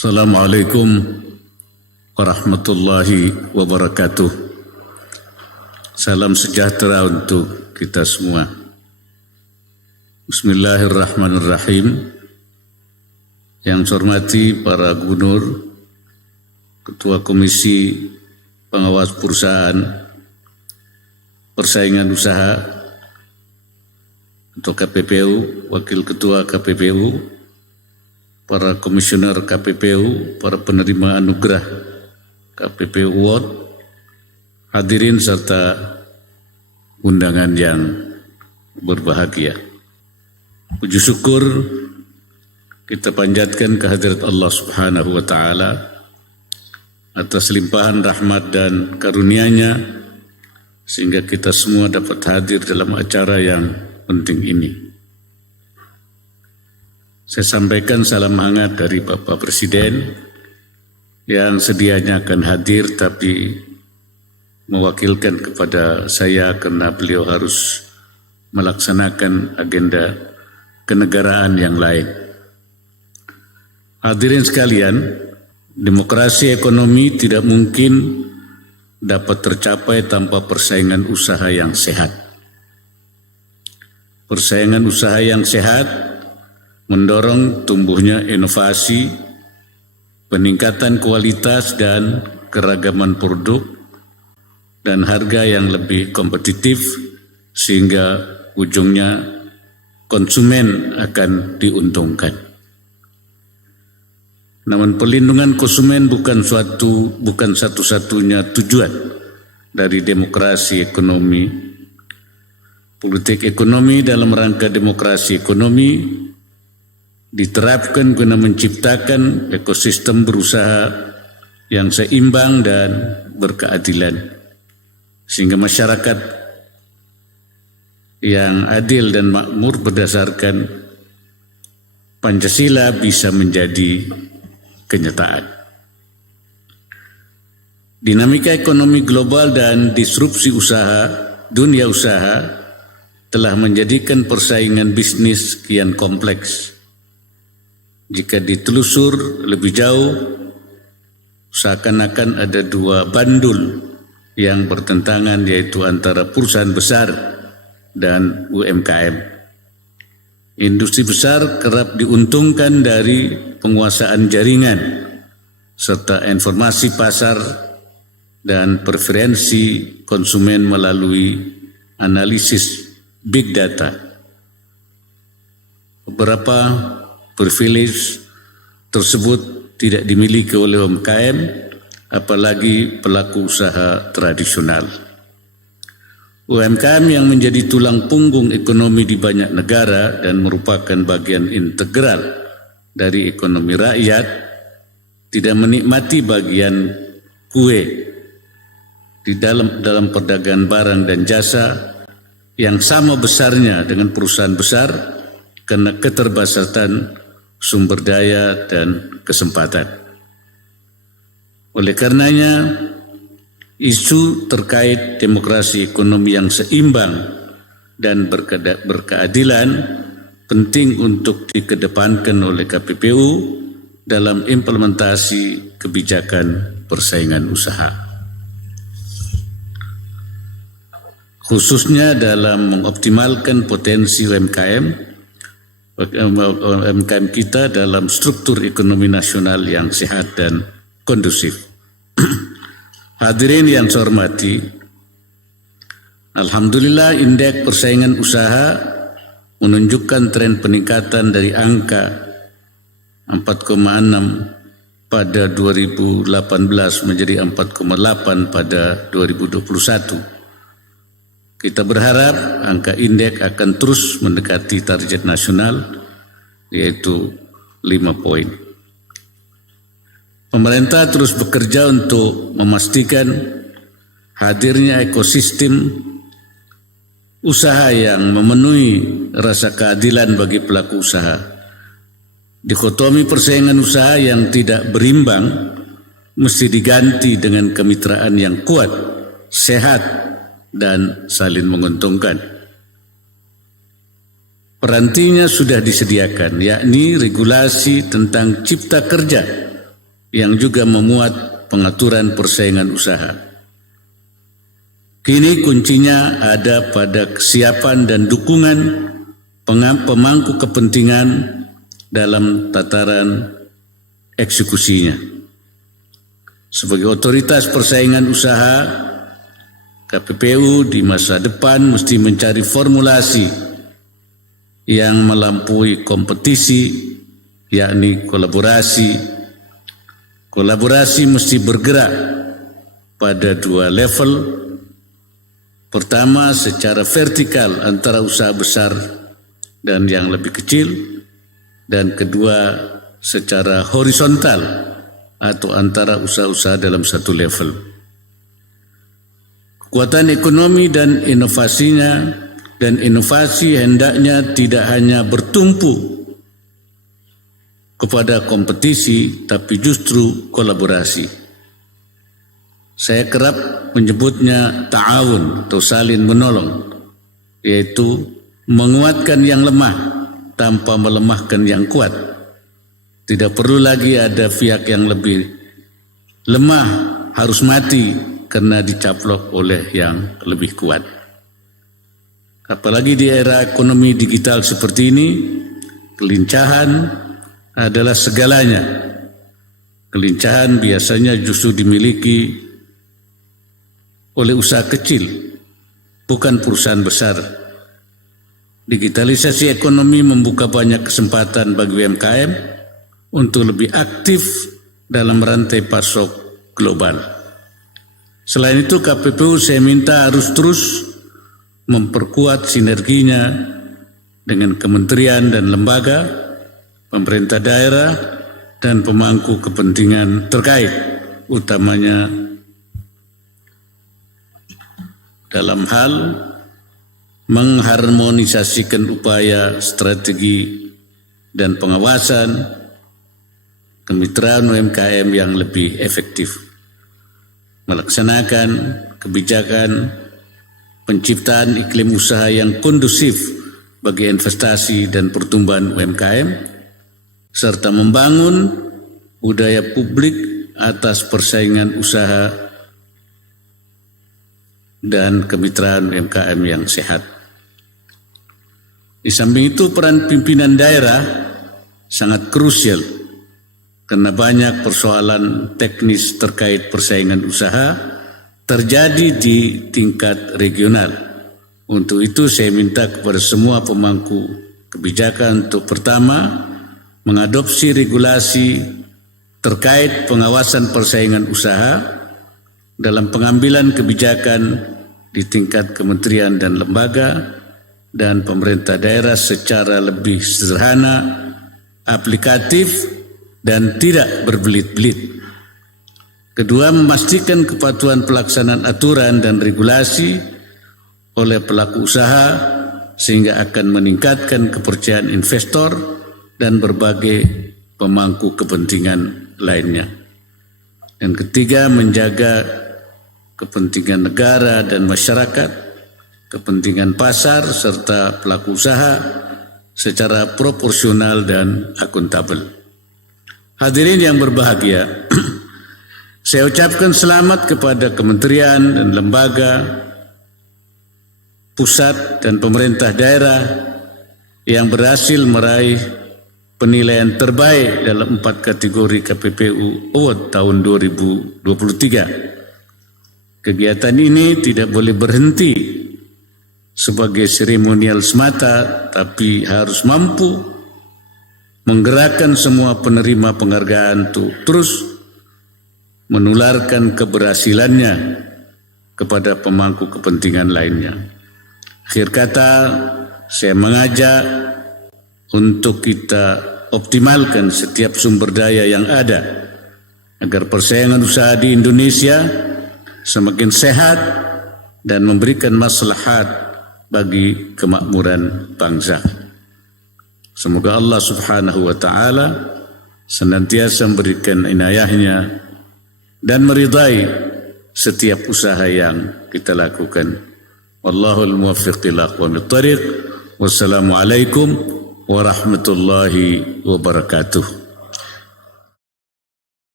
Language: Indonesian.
Assalamualaikum warahmatullahi wabarakatuh. Salam sejahtera untuk kita semua. Bismillahirrahmanirrahim. Yang saya hormati para gubernur, Ketua Komisi Pengawas Perusahaan, Persaingan Usaha, Ketua KPPU, Wakil Ketua KPPU, para komisioner KPPU, para penerima anugerah KPPU Award, hadirin serta undangan yang berbahagia. Puji syukur kita panjatkan kehadirat Allah Subhanahu wa Ta'ala atas limpahan rahmat dan karunia-Nya sehingga kita semua dapat hadir dalam acara yang penting ini. Saya sampaikan salam hangat dari Bapak Presiden yang sedianya akan hadir tapi mewakilkan kepada saya karena beliau harus melaksanakan agenda kenegaraan yang lain. Hadirin sekalian, demokrasi ekonomi tidak mungkin dapat tercapai tanpa persaingan usaha yang sehat. Persaingan usaha yang sehat mendorong tumbuhnya inovasi, peningkatan kualitas dan keragaman produk, dan harga yang lebih kompetitif sehingga ujungnya konsumen akan diuntungkan. Namun perlindungan konsumen bukan satu-satunya tujuan dari demokrasi ekonomi. Politik ekonomi dalam rangka demokrasi ekonomi diterapkan guna menciptakan ekosistem berusaha yang seimbang dan berkeadilan, sehingga masyarakat yang adil dan makmur berdasarkan Pancasila bisa menjadi kenyataan. Dinamika ekonomi global dan disrupsi dunia usaha telah menjadikan persaingan bisnis kian kompleks. Jika ditelusur lebih jauh, seakan-akan ada dua bandul yang bertentangan, yaitu antara perusahaan besar dan UMKM. Industri besar kerap diuntungkan dari penguasaan jaringan serta informasi pasar dan preferensi konsumen melalui analisis big data. Beberapa privilege tersebut tidak dimiliki oleh UMKM, apalagi pelaku usaha tradisional. UMKM yang menjadi tulang punggung ekonomi di banyak negara dan merupakan bagian integral dari ekonomi rakyat, tidak menikmati bagian kue di dalam perdagangan barang dan jasa yang sama besarnya dengan perusahaan besar karena keterbatasan sumber daya dan kesempatan. Oleh karenanya, isu terkait demokrasi ekonomi yang seimbang dan berkeadilan penting untuk dikedepankan oleh KPPU dalam implementasi kebijakan persaingan usaha, khususnya dalam mengoptimalkan potensi UMKM kita dalam struktur ekonomi nasional yang sehat dan kondusif. Hadirin yang saya hormati, alhamdulillah indeks persaingan usaha menunjukkan tren peningkatan dari angka 4,6 pada 2018 menjadi 4,8 pada 2021. Kita berharap angka indeks akan terus mendekati target nasional, yaitu 5 poin. Pemerintah terus bekerja untuk memastikan hadirnya ekosistem usaha yang memenuhi rasa keadilan bagi pelaku usaha. Dikotomi persaingan usaha yang tidak berimbang mesti diganti dengan kemitraan yang kuat, sehat, dan saling menguntungkan. Perantinya sudah disediakan, yakni regulasi tentang cipta kerja yang juga memuat pengaturan persaingan usaha. Kini kuncinya ada pada kesiapan dan dukungan pemangku kepentingan dalam tataran eksekusinya. Sebagai otoritas persaingan usaha, KPPU di masa depan mesti mencari formulasi yang melampaui kompetisi, yakni kolaborasi. Kolaborasi mesti bergerak pada dua level. Pertama, secara vertikal antara usaha besar dan yang lebih kecil, dan kedua, secara horizontal atau antara usaha-usaha dalam satu level. Kekuatan ekonomi dan inovasinya dan inovasi hendaknya tidak hanya bertumpu kepada kompetisi, tapi justru kolaborasi. Saya kerap menyebutnya ta'awun atau saling menolong, yaitu menguatkan yang lemah tanpa melemahkan yang kuat. Tidak perlu lagi ada pihak yang lebih lemah harus mati karena dicaplok oleh yang lebih kuat. Apalagi di era ekonomi digital seperti ini, kelincahan adalah segalanya. Kelincahan biasanya justru dimiliki oleh usaha kecil, bukan perusahaan besar. Digitalisasi ekonomi membuka banyak kesempatan bagi UMKM untuk lebih aktif dalam rantai pasok global. Selain itu, KPPU saya minta harus terus memperkuat sinerginya dengan kementerian dan lembaga, pemerintah daerah, dan pemangku kepentingan terkait, utamanya dalam hal mengharmonisasikan upaya, strategi, dan pengawasan kemitraan UMKM yang lebih efektif, melaksanakan kebijakan penciptaan iklim usaha yang kondusif bagi investasi dan pertumbuhan UMKM, serta membangun budaya publik atas persaingan usaha dan kemitraan UMKM yang sehat. Di samping itu, peran pimpinan daerah sangat krusial karena banyak persoalan teknis terkait persaingan usaha terjadi di tingkat regional. Untuk itu saya minta kepada semua pemangku kebijakan untuk pertama, mengadopsi regulasi terkait pengawasan persaingan usaha dalam pengambilan kebijakan di tingkat kementerian dan lembaga dan pemerintah daerah secara lebih sederhana, aplikatif, dan tidak berbelit-belit. Kedua, memastikan kepatuhan pelaksanaan aturan dan regulasi oleh pelaku usaha sehingga akan meningkatkan kepercayaan investor dan berbagai pemangku kepentingan lainnya. Dan ketiga, menjaga kepentingan negara dan masyarakat, kepentingan pasar serta pelaku usaha secara proporsional dan akuntabel. Hadirin yang berbahagia, saya ucapkan selamat kepada kementerian dan lembaga, pusat dan pemerintah daerah yang berhasil meraih penilaian terbaik dalam 4 kategori KPPU Award tahun 2023. Kegiatan ini tidak boleh berhenti sebagai seremonial semata, tapi harus mampu menggerakkan semua penerima penghargaan untuk terus menularkan keberhasilannya kepada pemangku kepentingan lainnya. Akhir kata, saya mengajak untuk kita optimalkan setiap sumber daya yang ada agar persaingan usaha di Indonesia semakin sehat dan memberikan maslahat bagi kemakmuran bangsa. Semoga Allah Subhanahu wa Ta'ala senantiasa memberikan inayahnya dan meridai setiap usaha yang kita lakukan. Wallahul muwaffiq ila aqwamit thariq. Wassalamualaikum warahmatullahi wabarakatuh.